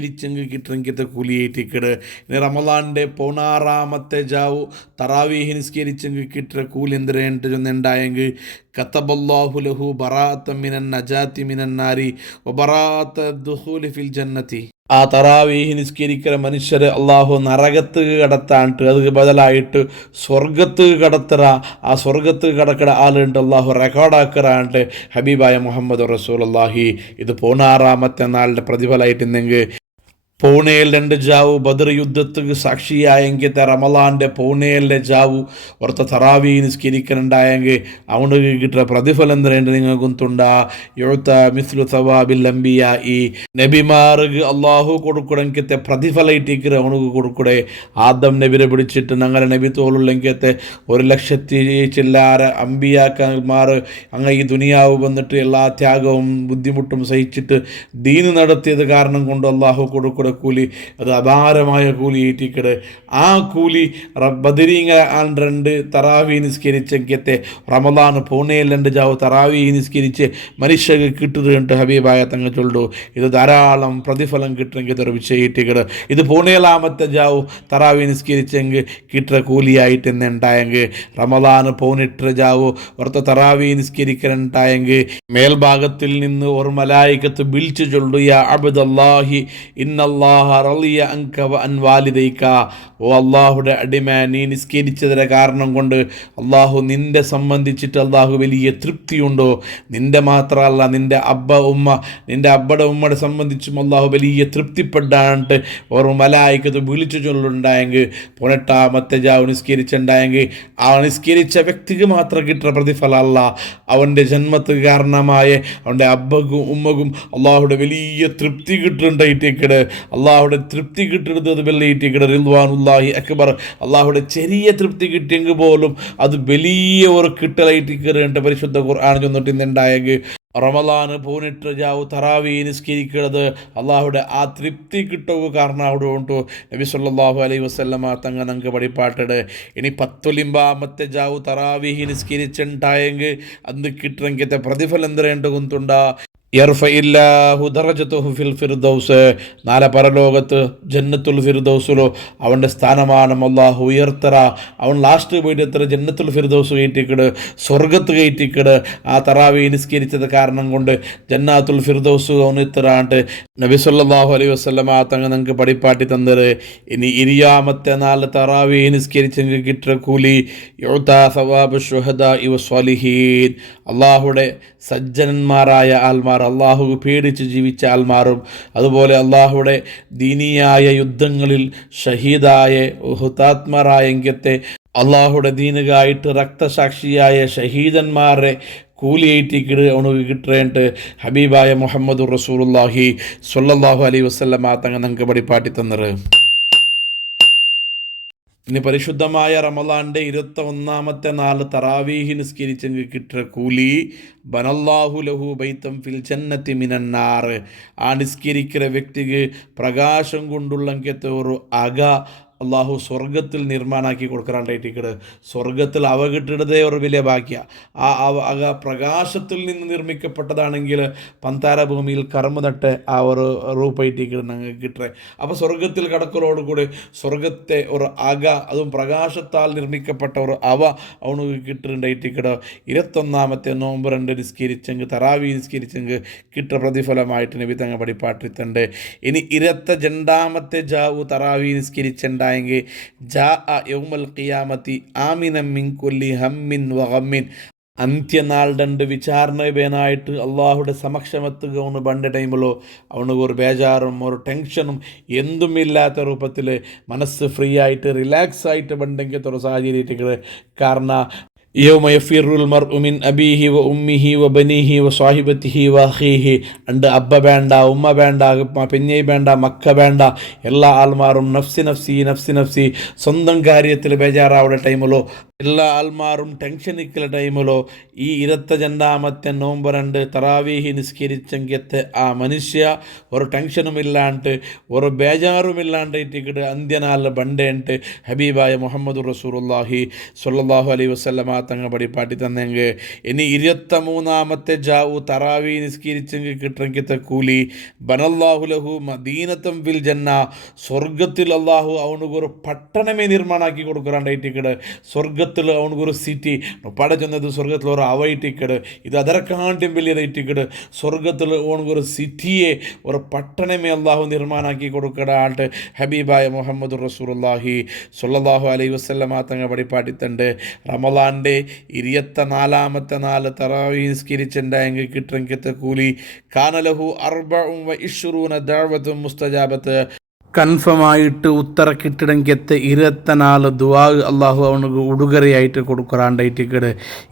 കിട്ടണമെങ്കിൽ കൂലിയേറ്റിക്കിട്. ഇനി റമദാൻ്റെ 16-ാമത്തെ ജാവു തറാവീഹ് നിസ്കരിച്ചെങ്കിൽ കിട്ടുന്ന കൂലി എന്തിരേണ്ട ചൊന്നുണ്ടായെങ്കിൽ കതബല്ലാഹു ലഹു ബറാഅത മിനൻ നജാതി മിനൻ നാരി വബറാഅത ദുഖൂലി ഫിൽ ജന്നതി. ആ തറാവീഹ് നിസ്കരിക്കുന്ന മനുഷ്യർ അള്ളാഹു നരകത്ത് കടത്താണ്ട് അത് ബദലായിട്ട് സ്വർഗത്ത് കടത്തറ ആ സ്വർഗത്ത് കടക്കട ആളുണ്ട് അള്ളാഹു റെക്കോർഡാക്കറാണ്ട് ഹബീബായ മുഹമ്മദ് റസൂലുള്ളാഹി. ഇത് 16-ാമത്തെ നാളിൻ്റെ പ്രതിഫലമായിട്ടുണ്ടെങ്കിൽ പൂനെയിൽ 2 ജാവു ബദർ യുദ്ധത്തിന് സാക്ഷിയായെങ്കിൽ റമദാൻ്റെ പൂനെയിലെ ജാവു ഓർത്ത തറാവീഹ് നിസ്കരിക്കുന്നുണ്ടായെങ്കിൽ അവന് കിട്ടുന്ന പ്രതിഫലം എന്തിനുണ്ട് നിങ്ങൾക്ക് ഗുന്തുണ്ട യുഅത മിസ്ലു സവാബിൽ അംബിയാ. ഈ നബിമാർക്ക് അള്ളാഹു കൊടുക്കണമെങ്കിൽ പ്രതിഫലമായിട്ടിരിക്കുക അവനുക്ക് കൊടുക്കൂടെ. ആദം നബിനെ പിടിച്ചിട്ട് ഞങ്ങളുടെ നബി തോലുള്ളെങ്കിൽ 1,00,000 ചില്ലാര അമ്പിയാക്കന്മാർ അങ്ങ് ഈ ദുനിയാവ് വന്നിട്ട് എല്ലാ ത്യാഗവും ബുദ്ധിമുട്ടും സഹിച്ചിട്ട് ദീന് നടത്തിയത് കാരണം കൊണ്ട് അള്ളാഹു കൊടുക്കൂടെ കൂലി. അത് അപാരമായ കൂലി ഏറ്റിക്കട്. ആ കൂലി ബദരീങ്ങ 2 തറാവീഹ് നിസ്കരിച്ചെങ്കിത്തെ റമദാൻ പൂനെയിൽ 2 ജാവു തറാവീഹ് നിസ്കരിച്ച് മനുഷ്യക്ക് കിട്ടുന്നുണ്ട് ഹബീബായ തങ്ങൾ ചൊല്ലു. ഇത് ധാരാളം പ്രതിഫലം കിട്ടണമെങ്കിൽ ഒരു വിഷയിട്ടിക്കട്. ഇത് പൂനെയിലാമത്തെ ജാവു തറാവീഹ് നിസ്കരിച്ചെങ്കിൽ കിട്ടുന്ന കൂലിയായിട്ട് എന്നുണ്ടായെങ്കിൽ റമദാൻ 18 ജാവു ഓർത്ത തറാവീഹ് നിസ്കരിക്കാനുണ്ടായെങ്കിൽ മേൽഭാഗത്തിൽ നിന്ന് ഒരു മലായികത്ത് വിളിച്ചു ചൊല്ലു യാ അബ്ദല്ലാഹി ഇന്നല്ലാഹ റളിയ അൻക വ അൻ വാലിദൈക. ഓ അള്ളാഹുടെ അടിമ, നീ നിസ്കരിച്ചതിൻ്റെ കാരണം കൊണ്ട് അള്ളാഹു നിൻ്റെ സംബന്ധിച്ചിട്ട് അള്ളാഹു വലിയ തൃപ്തിയുണ്ടോ? നിൻ്റെ മാത്രമല്ല നിൻ്റെ നിൻ്റെ അബ്ബയുടെ ഉമ്മയുടെ സംബന്ധിച്ചും അള്ളാഹു വലിയ തൃപ്തിപ്പെടാണ്ട് ഒരു മലായികത്ത് വിളിച്ചു ചൊല്ലുണ്ടായെങ്കിൽ 18-ാമത്തെ ജാവ് നിസ്കരിച്ചുണ്ടായെങ്കിൽ ആ നിസ്കരിച്ച വ്യക്തിക്ക് മാത്രം കിട്ടുന്ന പ്രതിഫലമല്ല, അവൻ്റെ ജന്മത്ത് കാരണമായ അവൻ്റെ അബ്ബക്കും ഉമ്മക്കും അള്ളാഹുടെ വലിയ തൃപ്തി കിട്ടുന്നുണ്ടായിട്ടേക്കിട്. അള്ളാഹുടെ തൃപ്തി കിട്ടുന്നത് വെള്ളിയിട്ടിക്കിട റിദ്വാനുല്ലാഹി അക്ബർ. അള്ളാഹുടെ ചെറിയ തൃപ്തി കിട്ടിയെങ്കിൽ പോലും അത് വലിയ ഒരു കിട്ടലായിട്ടിക്കറേണ്ട പരിശുദ്ധ ഖുർആൻ ചൊന്നിട്ട് ഇന്നുണ്ടായെങ്കിൽ റമദാൻ 18 ജാവു തറാവീഹ് നിസ്കരിക്കുന്നത് അള്ളാഹുടെ ആ തൃപ്തി കിട്ടുക കാരണം അവിടെ ഉണ്ടോ നബി സല്ലല്ലാഹു അലൈഹി വസല്ലമ തങ്ങ നമുക്ക് പഠിപ്പാട്ടട്. ഇനി 19-ാമത്തെ ജാവു തറാവീഹ് നിസ്കരിച്ചുണ്ടായെങ്കിൽ അന്ന് കിട്ടണമെങ്കിൽ പ്രതിഫലം എന്തിരേണ്ട കുന്തുണ്ട യർഫഇല്ലാഹു ദറജതുഹു ഫിൽ ഫിർദൗസ്, നാളെ പരലോകത്ത് ജന്നത്തുൽ ഫിർദൗസിലോ അവൻ്റെ സ്ഥാനമാനം അള്ളാഹു ഉയർത്തറ. അവൻ ലാസ്റ്റ് പോയിട്ട് എത്ര ജന്നത്തുൽ ഫിർദൗസ് കയറ്റിക്കിട്, സ്വർഗത്ത് കയറ്റിക്കിട്. ആ തറാവി നിസ്കരിച്ചത് കാരണം കൊണ്ട് ജന്നാത്തുൽ ഫിർദൗസ് അവന് ഇത്തറാണ്ട് നബി സല്ലല്ലാഹു അലൈഹി വസല്ലമ തങ്ങൾ നിങ്ങൾക്ക് പഠിപ്പാട്ടി തന്നത്. ഇനി ഇരിയാമത്തെ നാല് തറാവി നിസ്കരിച്ചെങ്കിൽ കിട്ടുന്ന കൂലി യുഅ്താ സവാബു ശുഹദാഇ വസ്വാലിഹീൻ, അള്ളാഹുടെ സജ്ജനന്മാരായ ആൽമാർ, അള്ളാഹു പേടിച്ച് ജീവിച്ച ആൽമാരും, അതുപോലെ അള്ളാഹുടെ ദീനിയായ യുദ്ധങ്ങളിൽ ഷഹീദായ ഹുതാത്മരായ എങ്കത്തെ അള്ളാഹുടെ ദീനുകായിട്ട് രക്തസാക്ഷിയായ ഷഹീദന്മാരെ കൂലിയേറ്റിക്കിട് അവന് കിട്ടേണ്ട ഹബീബായ മുഹമ്മദ് റസൂലുള്ളാഹി സ്വല്ലല്ലാഹു അലൈഹി വസല്ലമ തങ്ങൾ നമുക്ക് പഠിപ്പാട്ടി തന്നത്. ഇനി പരിശുദ്ധമായ റമളാൻ്റെ 21-ാമത്തെ നാല് തറാവീഹി നിസ്കരിച്ചെങ്കിൽ കിട്ടുന്ന കൂലി ബനല്ലാഹു ലഹു ബൈത്തം ഫിൽ ജന്നത്തി മിനന്നാർ, ആ നിസ്കരിക്കുന്ന വ്യക്തിക്ക് പ്രകാശം കൊണ്ടുള്ളങ്കത്തെ ഒരു അക അള്ളാഹു സ്വർഗത്തിൽ നിർമ്മാണമാക്കി കൊടുക്കാണ്ടായിട്ടിക്കട്. സ്വർഗത്തിൽ അവ കിട്ടിടതേ ഒരു വലിയ ഭാഗ്യ. ആ അക പ്രകാശത്തിൽ നിന്ന് നിർമ്മിക്കപ്പെട്ടതാണെങ്കിൽ പന്താര ഭൂമിയിൽ കർമ്മ നട്ട് ആ ഒരു റൂപ്പായിട്ടിക്കട് ഞങ്ങൾക്ക് കിട്ടേ. അപ്പോൾ സ്വർഗത്തിൽ കടക്കലോടുകൂടി സ്വർഗത്തെ ഒരു അക, അതും പ്രകാശത്താൽ നിർമ്മിക്കപ്പെട്ട ഒരു അവ അവന് കിട്ടുന്നുണ്ടായിട്ടിക്കട്. 21-ാമത്തെ നോമ്പ് 2 നിസ്കരിച്ചെങ്കിൽ തറാവി നിസ്കരിച്ചെങ്കിൽ കിട്ടുന്ന പ്രതിഫലമായിട്ട് നബി തങ്ങൾ പഠിപ്പാട്ടിട്ടുണ്ട്. ഇനി 22-ാമത്തെ ജാവു തറാവി നിസ്കരിച്ചുണ്ടായി ജാ യൗമൽ ഖിയാമത്തി ആമിനം മിൻ കുല്ലി ഹമ്മിൻ വഗമ്മിൻ, അന്ത്യനാളുടെ വിചാരണനായിട്ട് അള്ളാഹുടെ സമക്ഷമെത്തുക ഒന്ന് പണ്ട് ടൈമിലോ അവനക്ക് ഒരു ബേജാറും ഒരു ടെൻഷനും എന്തുമില്ലാത്ത രൂപത്തിൽ മനസ്സ് ഫ്രീ ആയിട്ട് റിലാക്സ് ആയിട്ട് പണ്ടെങ്കിൽ ഒരു സാഹചര്യത്തിൽ. കാരണം യൗമ യഫിറുൽ മർഉ മിൻ അബീഹി വ ഉമ്മിഹി വ ബനീഹി വ സ്വാഹിബത്തിഹി വ അഖീഹി, അണ്ട് അബ്ബ വേണ്ട, ഉമ്മ വേണ്ട, പെഞ്ഞൈ വേണ്ട, മക്ക വേണ്ട, എല്ലാ ആൾമാരും നഫ്സി നഫ്സി നഫ്സി നഫ്സി സ്വന്തം കാര്യത്തിൽ ബേജാറാവുന്ന ടൈമിലോ, എല്ലാ ആൾമാരും ടെൻഷൻ നിൽക്കുന്ന ടൈമിലോ ഈ 22-ാമത്തെ നോമ്പ് 2 തറാവീഹി നിസ്കരിച്ചെങ്കത്തെ ആ മനുഷ്യ ഒരു ടെൻഷനും ഇല്ലാണ്ട് ഒരു ബേജാറും ഇല്ലാണ്ടായിട്ട് അന്ത്യനാളിൽ ബണ്ടേണ്ട് ഹബീബായ മുഹമ്മദ് റസൂലുള്ളാഹി സ്വല്ലല്ലാഹു അലൈഹി വസല്ലമ തങ്ങൾ പഠിപ്പാട്ടി തന്നെങ്കിൽ. ഇനി 23-ാമത്തെ ജാവു തറാവി നിസ്കരിച്ചെങ്കിൽ കിട്ടുന്ന കൂലി ബനല്ലാഹു ലഹു മദീനത്തം ഫിൽ ജന്ന, സ്വർഗത്തിൽ അള്ളാഹു അവനക്കൊരു പട്ടണമേ നിർമ്മാണമാക്കി കൊടുക്കാണ്ടായിട്ട് സ്വർഗത്തിൽ അവനക്കൊരു സിറ്റി പട ചെന്നത് സ്വർഗത്തിൽ ഒരു അവയിട്ടിക്കട്. ഇത് അതരക്കാണ്ടും വലിയതായിട്ടിക്കട്. സ്വർഗത്തിൽ അവനക്കൊരു സിറ്റിയെ ഒരു പട്ടണമേ അള്ളാഹു നിർമ്മാണമാക്കി കൊടുക്കടാട്ട് ഹബീബായ മുഹമ്മദ് റസൂലുള്ളാഹി സ്വല്ലല്ലാഹു അലൈഹി വസല്ലമ തങ്ങൾ പഠിപ്പാട്ടിത്തണ്ട്. റമളാൻ്റെ 24-ാമത്തെ നാല് തറാവീഹി നിസ്കരിച്ചുണ്ടായെങ്കിൽ കിട്ടുന്ന കൂലി കാനലഹു 24 ദഅവത്തും മുസ്തജാബത്ത്, കൺഫമായിട്ട് ഉത്തര കിട്ടിടങ്കത്തെ 24 ദുആ അള്ളാഹു അവനക്ക് ഉടുകരയായിട്ട് കൊടുക്കാണ്ടായിട്ടിക്കട്.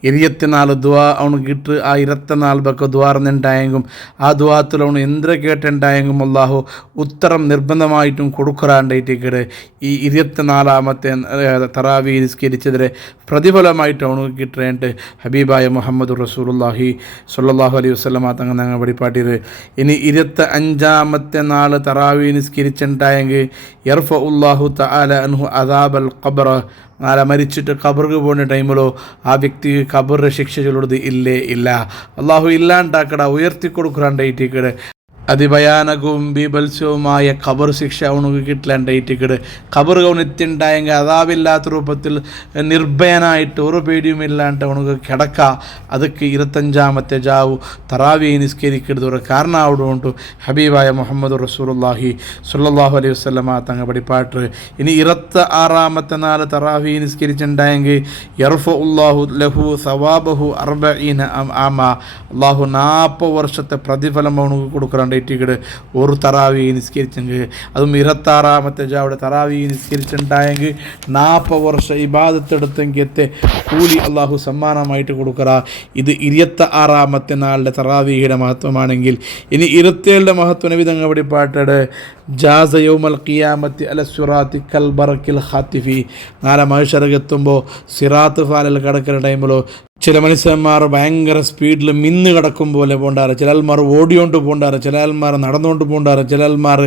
24 ദുആ അവനക്ക് കിട്ട്. ആ 24 ബക്ക ദ്വാർന്നുണ്ടായെങ്കും ആ ദ്വാത്തിൽ അവന് എന്ത്ര കേട്ടുണ്ടായെങ്കും അള്ളാഹു ഉത്തരം നിർബന്ധമായിട്ടും കൊടുക്കാണ്ടായിട്ടിക്കട്. ഈ 24-ാമത്തെ തറാവി നിസ്കരിച്ചതിലെ പ്രതിഫലമായിട്ട് അവനക്ക് കിട്ടേണ്ട ഹബീബായ മുഹമ്മദ് റസൂലുള്ളാഹി സ്വല്ലല്ലാഹു അലൈഹി വസല്ലമ തങ്ങൾ ഞങ്ങൾ പഠിപ്പാട്ടിയത്. ഇനി 25-ാമത്തെ നാല് തറാവി നിസ്കരിച്ചിട്ടുണ്ടായെങ്കിൽ യർഫഉല്ലാഹു തആല അൻഹു അദാബൽ ഖബ്ർ, നാളെ മരിച്ചിട്ട് ഖബർക്ക് പോകുന്ന ടൈമിലോ ആ വ്യക്തിക്ക് ഖബറിൻ്റെ ശിക്ഷ ചൊല്ലുന്നത് ഇല്ലേ ഇല്ല, അള്ളാഹു ഇല്ലാണ്ടാക്കട ഉയർത്തിക്കൊടുക്കാണ്ടായിട്ടിക്കട്. അതിഭയാനകവും ബീഭത്സവുമായ ഖബർ ശിക്ഷ അവനക്ക് കിട്ടലാണ്ടായിട്ടിക്കട്. ഖബർ അവനെത്തിണ്ടായെങ്കിൽ അതാവില്ലാത്ത രൂപത്തിൽ നിർഭയനായിട്ട് ഒരു പേടിയുമില്ലാണ്ട് അവനക്ക് കിടക്ക. അതൊക്കെ 25-ാമത്തെ ജാവു തറാവി നിസ്കരിക്കരുത് ഒരു കാരണമാവുകൊണ്ട് ഹബീബായ മുഹമ്മദ് റസൂലുള്ളാഹി സ്വല്ലല്ലാഹു അലൈഹി വസല്ലമ തങ്ങൾ പഠിപ്പാട്ട്. ഇനി 26-ാമത്തെ നാല് തറാവി നിസ്കരിച്ചിട്ടുണ്ടായെങ്കിൽ യർഫഉല്ലാഹു ലഹു സവാബഹു 40 ആമ, അള്ളാഹു 40 വർഷത്തെ പ്രതിഫലം അവനക്ക് കൊടുക്കാറുണ്ട് ഒരു തറാവി നിസ്കരിച്ചെങ്കിൽ. അതും 26-ാമത്തെ ജാവിടെ തറാവി നിസ്കരിച്ചിട്ടുണ്ടായെങ്കിൽ 40 വർഷം ഇബാദത്തെടുത്തെങ്കിലത്തെ കൂലി അള്ളാഹു സമ്മാനമായിട്ട് കൊടുക്കറ. ഇത് 26-ാമത്തെ നാളിലെ തറാവിയുടെ മഹത്വമാണെങ്കിൽ ഇനി 27-ന്റെ മഹത്വ നബി തങ്ങൾ പഠിപ്പാട്ടട് ജാസ യൗമൽ ഖിയാമത്തി അല സിറാത്തി കൽ ബറക്കിൽ ഖാത്തിഫി, നാളെ മഹ്ശറക്കെത്തുമ്പോൾ സിറാത്ത് ഫാലിൽ കിടക്കുന്ന ടൈമിലോ ചില മനുഷ്യന്മാർ ഭയങ്കര സ്പീഡിൽ മിന്ന് കിടക്കും പോലെ പോണ്ടാറ്, ചില ആൾമാർ ഓടിയോണ്ട് പോണ്ടാറ്, ചില ആൾമാർ നടന്നുകൊണ്ട് പോകണ്ടാറ്, ചില ആൾമാർ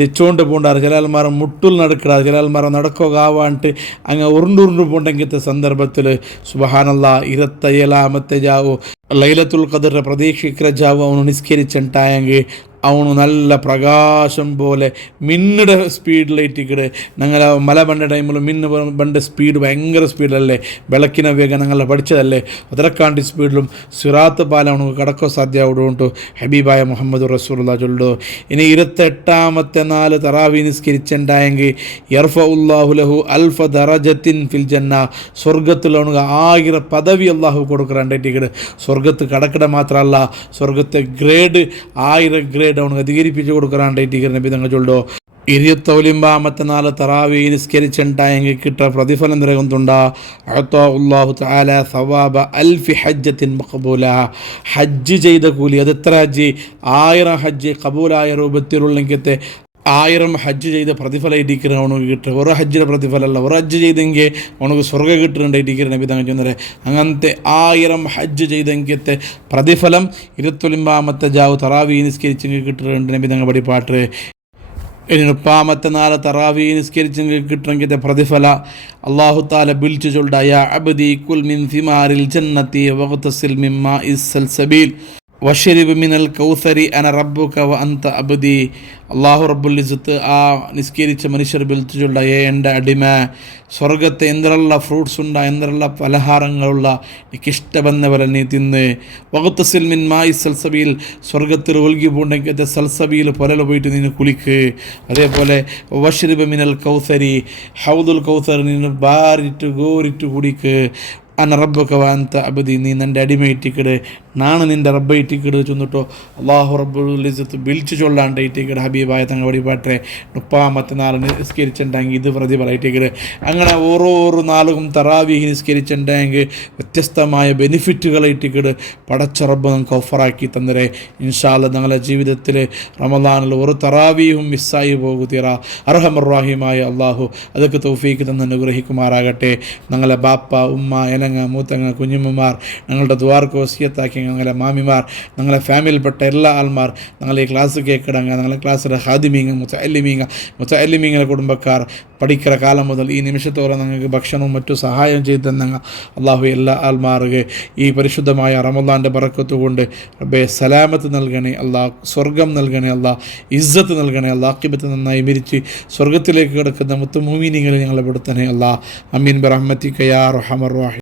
തെച്ചുകൊണ്ട് പോകണ്ടാറ്, ചില ആൾമാർ മുട്ടിൽ നടക്കിടാറ്, ചില ആൾമാർ നടക്കുകയാവാണ്ട് അങ്ങ് ഉരുണ്ടുരുണ്ട് പോകണ്ടെങ്കിലത്തെ സന്ദർഭത്തിൽ സുബ്ഹാനല്ലാ 27ാമത്തെ ജാവു ലൈലത്തുൽ ഖദറിൻ്റെ പ്രതീക്ഷിക്കുന്ന ജാവു അവನು നിസ്കരിച്ചിട്ടായെങ്കിൽ ಅವನು നല്ല പ്രകാശം പോലെ മിന്നുടെ സ്പീഡിലേറ്റിക്കട് ഞങ്ങൾ മല ബണ്ട ടൈമിൽ മിന്ന് ബണ്ട സ്പീഡ് ഭയങ്കര സ്പീഡിലല്ലേ, ಬೆಳಕಿನ ವೇಗ ഞങ്ങൾ പഠിച്ചതല്ലേ, ಅದರಕ್ಕಾಂಟಿ സ്പീഡിലും സിറാത്ത് പാലം അവനക്ക് കടക്കോ സാധ്യമാവുകൊണ്ട് ഹബീബായ മുഹമ്മദ് റസൂലുള്ളാഹി ചൊല്ലു. ഇനി 28ാമത്തെ 4 തറാവി നിസ്കരിച്ചുണ്ടായെങ്കിൽ യർഫഉല്ലാഹു ലഹു അൽഫ ദറജത്തിൻ ഫിൽ ജന്ന, സ്വർഗത്തിൽ അവനക്ക് 1000 പദവി അള്ളാഹു കൊടുക്കുന്നുണ്ടായിട്ട് സ്വർഗത്ത് കടക്കിട മാത്രമല്ല സ്വർഗത്തെ ഗ്രേഡ് 1000 ഗ്രേഡ് അവനക്ക് അധികരിപ്പിച്ച് കൊടുക്കാനായിട്ട് നബി തങ്ങൾ ചൊല്ലോ. 29ാമത്തെ 4 തറാവി നിസ്കരിച്ചുണ്ടായെങ്കിൽ കിട്ടുക പ്രതിഫലം നിറയുന്നുണ്ടാ അഅ്താഉല്ലാഹു തആല സവാബ അൽഫി ഹജ്ജത്തിൻ മഖബൂല, ഹജ്ജ് ചെയ്ത കൂലി. അത് എത്ര ഹജ്ജ്? 1000 ഹജ്ജ് കബൂലായ രൂപത്തിലുള്ളെങ്കിലത്തെ 1000 ഹജ്ജ് ചെയ്ത പ്രതിഫലം ഇടിക്കുന്ന അവനക്ക് കിട്ടുക. ഒരു ഹജ്ജിൻ്റെ പ്രതിഫലമല്ല, ഒരു ഹജ്ജ് ചെയ്തെങ്കിൽ അവനക്ക് സ്വർഗ്ഗം കിട്ടുന്നുണ്ടായിട്ട് നബി തങ്ങൾ ചെന്നത്. അങ്ങനത്തെ 1000 ഹജ്ജ് ചെയ്തെങ്കിലത്തെ പ്രതിഫലം 29ാമത്തെ ജാവു തറാവി നിസ്കരിച്ചെങ്കിൽ കിട്ടുന്നുണ്ട് നബി തങ്ങൾ പഠിപ്പാട്ട്. ഇനി 30ാമത്തെ 4 തറാവി നിസ്കരിച്ചെങ്കിൽ കിട്ടണമെങ്കിൽ പ്രതിഫല അല്ലാഹു തആല വിളിച്ചു ചൊല്ലുക, യാ അബ്ദി കുൽ മിൻ സിമാരിൽ ജന്നതി വഗ്തസിൽ മിൻ മാഇസ് സൽസബീൽ വശരിബ് മിനൽ കൗസരി അന റബ്ബുക വ അൻത അബ്ദി. അള്ളാഹു റബ്ബുൽ ഇസ്സത്ത് ആ നിസ്കരിച്ച മനുഷ്യർ വിളിച്ചു ചൊല്ലുക, എൻ്റെ അടിമ, സ്വർഗത്തെ എന്തെല്ലാം ഫ്രൂട്ട്സ് ഉണ്ട്, എന്തെല്ലാം പലഹാരങ്ങളുള്ള എനിക്കിഷ്ടമെന്ന പോലെ നീ തിന്ന്. വഗ്തസിൽ മിൻ മാഇസ് സൽസബീൽ, സ്വർഗത്തിൽ ഒഴുകി പോകണ്ടെങ്കിൽ സൽസബീൽ പുരൽ പോയിട്ട് നിന്ന് കുളിക്ക്. അതേപോലെ വശരിബ് മിനൽ കൗസരി, ഹൗദുൽ കൗസർ നിന്ന് ബാരിട്ട് ഗോരിട്ട് കുടിക്ക്. അന റബ്ബക വ അൻത അബ്ദി, നീ നിൻ്റെ അടിമയിട്ടിക്കട്, നാണ് നിൻ്റെ റബ്ബയിട്ടിക്കട് ചെന്നിട്ടോ അള്ളാഹു റബ്ബുൽ ഇസ്സത്ത് വിളിച്ചു ചൊല്ലാണ്ടായിട്ടിക്കട് ഹബീബായ തങ്ങൾ വഴിപാട്ടെ 30ാമത്തെ 4 നിസ്കരിച്ചിട്ടുണ്ടെങ്കിൽ ഇത് പ്രതിഫലമായിട്ടിക്കട്. അങ്ങനെ ഓരോ നാളും തറാവീഹ് നിസ്കരിച്ചിട്ടുണ്ടെങ്കിൽ വ്യത്യസ്തമായ ബെനിഫിറ്റുകളായിട്ടിക്കട് പടച്ച റബ്ബ് നമുക്ക് ഓഫറാക്കി തന്നരെ. ഇൻഷാ അല്ലാഹ് ഞങ്ങളുടെ ജീവിതത്തിൽ റമദാനിൽ ഒരു തറാവീഹും മിസ്സായി പോകുതീറ. അർഹമർ റഹീമായ അള്ളാഹു അതൊക്കെ തൗഫീക്ക് തന്നെ അനുഗ്രഹിക്കുമാറാകട്ടെ. ഞങ്ങളെ ബാപ്പ ഉമ്മ എലങ്ങ മൂത്തങ്ങ കുഞ്ഞുമ്മമാർ, ഞങ്ങളുടെ ദ്വാർക്ക് വസിയത്താക്കി ഞങ്ങളെ മാമിമാർ, ഞങ്ങളെ ഫാമിലിയിൽപ്പെട്ട എല്ലാ ആൾമാർ, ഞങ്ങളെ ഈ ക്ലാസ് കേൾക്കിടങ്ങ, ഞങ്ങളെ ക്ലാസ്സിലെ ഹാദിമീങ്ങ മുത്തഅല്ലിമീങ്ങളെ കുടുംബക്കാർ പഠിക്കുന്ന കാലം മുതൽ ഈ നിമിഷത്തോടെ ഞങ്ങൾക്ക് ഭക്ഷണവും മറ്റു സഹായം ചെയ്തു തന്നങ്ങ അള്ളാഹു എല്ലാ ആൾമാർക്ക് ഈ പരിശുദ്ധമായ റമദാൻ്റെ ബറക്കത്ത് കൊണ്ട് റബ്ബേ സലാമത്ത് നൽകണേ അള്ളാഹ്, സ്വർഗം നൽകണേ അള്ളാഹ്, ഇസ്സത്ത് നൽകണേ അള്ളാഹ്, ആഖിബത്ത് നന്നായി മരിച്ച് സ്വർഗത്തിലേക്ക് കിടക്കുന്ന മുത്തുമൂമിനീങ്ങളെ ഞങ്ങളെ പെടുത്തണേ അള്ളാഹ്. അമീൻ ബിറഹ്മതിക യാ അർഹമർ റഹീം.